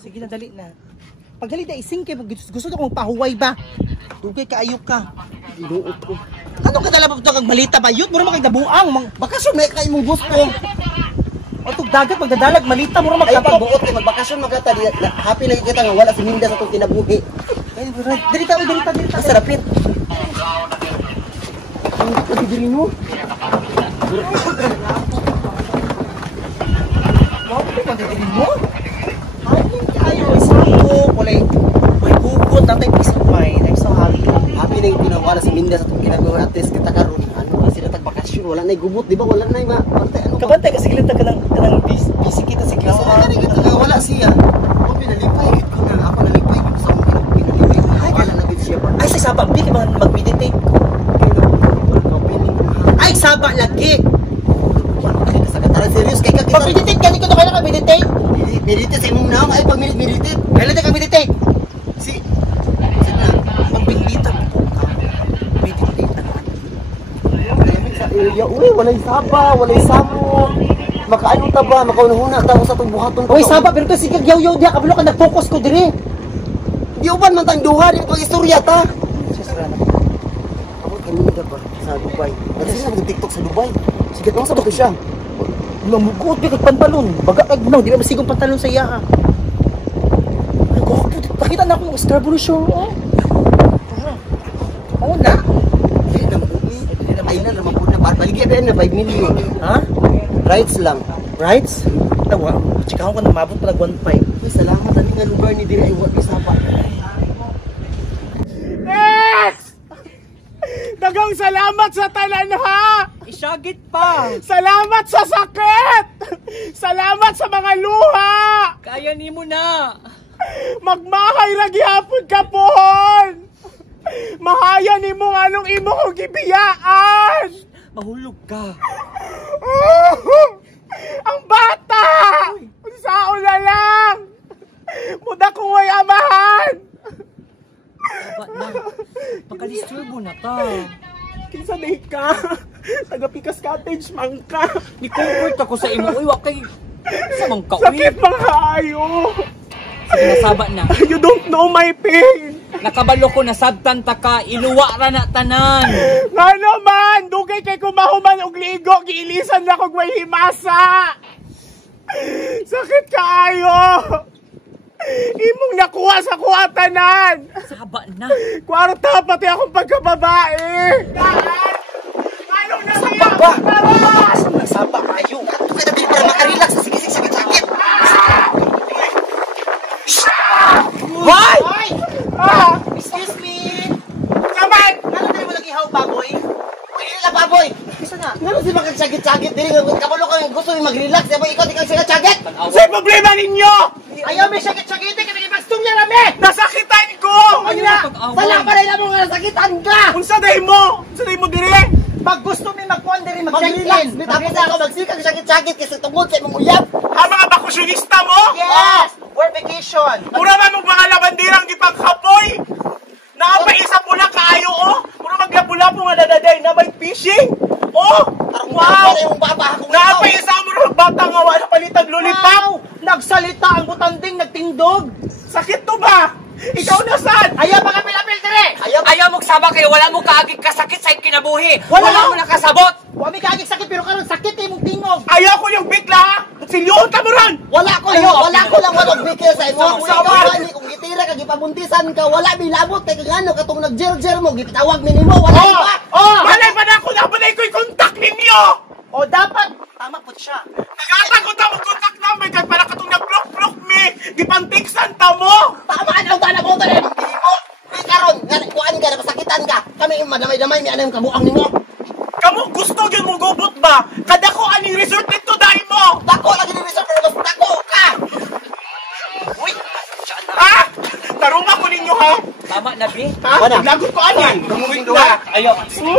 Sige na, dali na. Pagdali na, ising kayo. Gusto ko kong pahuway ba? Tugay ka, ayok ka. Ginuot ko. Ano ka dala pa ito kang malita ba? Yun, mura makagdabuang. Bakasyon may kayo mong gusto. O itong dagat, magdadalag, malita, mura Ay, magkabang. pagbuot kay magbakasyon magkata. Happy lagi kita nga wala si Minda sa itong kinabuhi. Ay, dalita, dalita. Masarapit. Ang pagdidirin mo. Bakit pagdidirin mo? Ay, kayo, isang ko. Walay gugot, natay peace of mind. I'm so happy. Happy na yung pinawala si Minda sa itong kinabuhi. At least kita karoon. Ano, sila tagbakasyon. Wala na yung gubot. Di ba? Wala na yung ano. Kabantay kasi kilita ka ng busy kita si Klaus. Wala siya. Ako pinalipay. Ako nalipay. Sa mga pinalipay. Wala na din siya. Ay, sa saba, hindi ka mag-meditate. Ay, saba lagi. Tara, serious kay ka kita. Mag-meditate ka, hindi ko na kailangan meditate. Meditate sa imong naam. Ay, pag meditate. Kailan ka meditate? Si Magbindita po ka. Meditate. uy, walay saba, walay samo. Makaano ta ba? Makaunahuna ta sa itong buhaton. Uy, saba, pero ito sige, yaw-yaw diya. Kabalo ka, nag-focus ko diri. Di uban man tang duha. Di ko istorya ta. Sisira na. Ako kanina ba sa Dubai. Nagsisin ako TikTok sa Dubai. Sige, kung sa siya. Mamugot ka kag pantalon. Baga kag no, di ba masigong pantalon sa iya. Ay, ko pakita na akong Scarborough Shore. Oh. Oo na. Ay na naman po na. Baligyan na 5 million. Ha? Rights lang. Rights? Tawa. Chikaw ko na mabot pa nag 1.5. Ay, salamat. Ang nga lugar ni Diri ay wala saba. Next! Dagang salamat sa tanan ha! Isyagit pa. Salamat sa sakit! Salamat sa mga luha! Kaya ni mo na. Magmahay ra gihapon ka pohon! Mahaya ni mo anong imo kong gibiyaan! Mahulog ka. Ang bata! Sao na lang! Muda kong way amahan! Aba na. Pagka-disturbo na ka. Kinsa day ka? Taga-Pikas Cottage man ka. Ni-comfort ako sa imo. Uy, wakay. Sa mga ka, uy. Sakit mga kaayo! Sige, nasaba na. You don't know my pain! Nakabalo ko na sabtan ta ka. Iluwa ra na tanan. Nga naman! Dugay kay kumahuman og ligo, giilisan na kog may himasa! Sakit kaayo! Imong nakuha sa kuwatanan! Saba na. Kwarta pati akong pagkababae! Daan! Ano na siya? Ba? Nasaba kayo. Ito ka na din para makarelax. Sige, sakit-sakit. Hoy! Ay! Ah! Excuse me. Naman! Ano tayo walang ihaw, baboy? Ay, la baboy. Isa na. Ngano si makagsagit-sagit diri nga kabalo ka gusto ni mag-relax, diba ikaw di ka sagit-sagit? Sa problema ninyo! Ayaw may sakit-sakit. Kami ipag-stumya rami. Nasakitan ko! Wala pa rin mo nga sakitan ka. Unsa day mo? Unsa day mo dire? Pag gusto may magkuhan diri, Mag-relax, mag-check-in. tapos ako magsikag sakit-sakit kasi tungkol sa imong uyab. Ang mga bakusyonista mo? Yes! We're vacation. Pura man mong mga labandirang gipagkapoy! Nakapaisa pula kaayo, oh! Pura maglapu-lapu nga dadaday na may fishing! Oh! Wow! Yung baba ako. Nakapaisa mo rin bata nga wala palitag lollipop! Wow! Nagsalita ang butanding, nagtindog. Sakit to ba? Ikaw na saan? Ayaw mga pilapil dire. Ayaw mo kasaba kayo, wala mo kaagig kasakit sa kinabuhi. Wala mo nakasabot. Wala kaagig sakit pero karon sakit imong tingog. Ayaw ko yung bigla, ha? Silyoon ka mo ron! wala ko lang wala bigay sa imo. Sama. Kung gitira ka gipabuntisan ka, wala bilabot kay kagano katong nagjer-jer mo gitawag mi nimo, wala iba. Malay pa na ako na balay ko'y contact ninyo! O dapat tama po siya. Nagatakot ako contact number kaya para katong nag-block me! Gipantiksan ta mo! Tama ang tala mo to nimo. Uy karon, kuan ka napasakitan ka. Kami madamay-damay mi anay kabuang nimo. Kamu gusto yun mong gubot ba? Kada ko aning resort nito dahil mo! Dako lagi ni resort pero mas dako ka. Uy, Ha? Tarunga ko ninyo ha? tama na bi. Ha? Lagot ko aning! Dumugin Na. Ayo.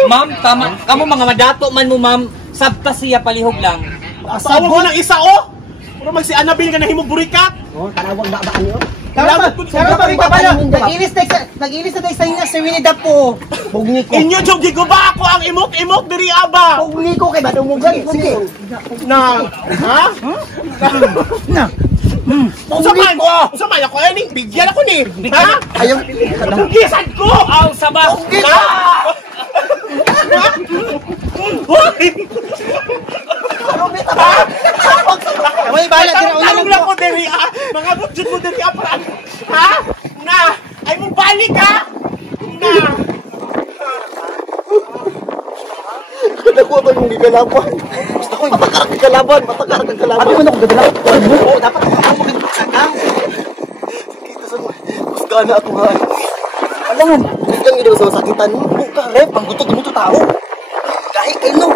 Ma'am, tama. Kamu mga madato man mo, ma'am. Sabta siya palihog lang. Asawa mo ng isa oh! Puro mag si Annabelle ka na himong burikat! Oh, tanawag ba niyo? Lagot ko Nag-ilis na tayo sa inyo, si Winnie the Pooh. Pugni ko. Inyo jog giguba ako ang imok-imok diri aba! Pugni ko kay badumugan. Sige. Na, ha? Na. Usaman ko! Usaman ako, eh, bigyan ako ni! Ha? Ayaw. Pugisan ko! Ang sabah! Ha? May bala din ako. Tanong lang ko diri, ha? Mga budget mo diri, ha? Ha? Na! Ay mo balik, ha? Na! Nakuha ba yung gigalaban? Gusto ko yung matakar ang gigalaban. Matakar ang gigalaban. Ano man ako gadala? Oo, dapat ako magkakasakang. Kita sa mga. Gusto na ako nga. Alangan. Gusto nga hindi mo sa masakitan mo. Buka, rep. Ang gusto tao. Kahit kayo no.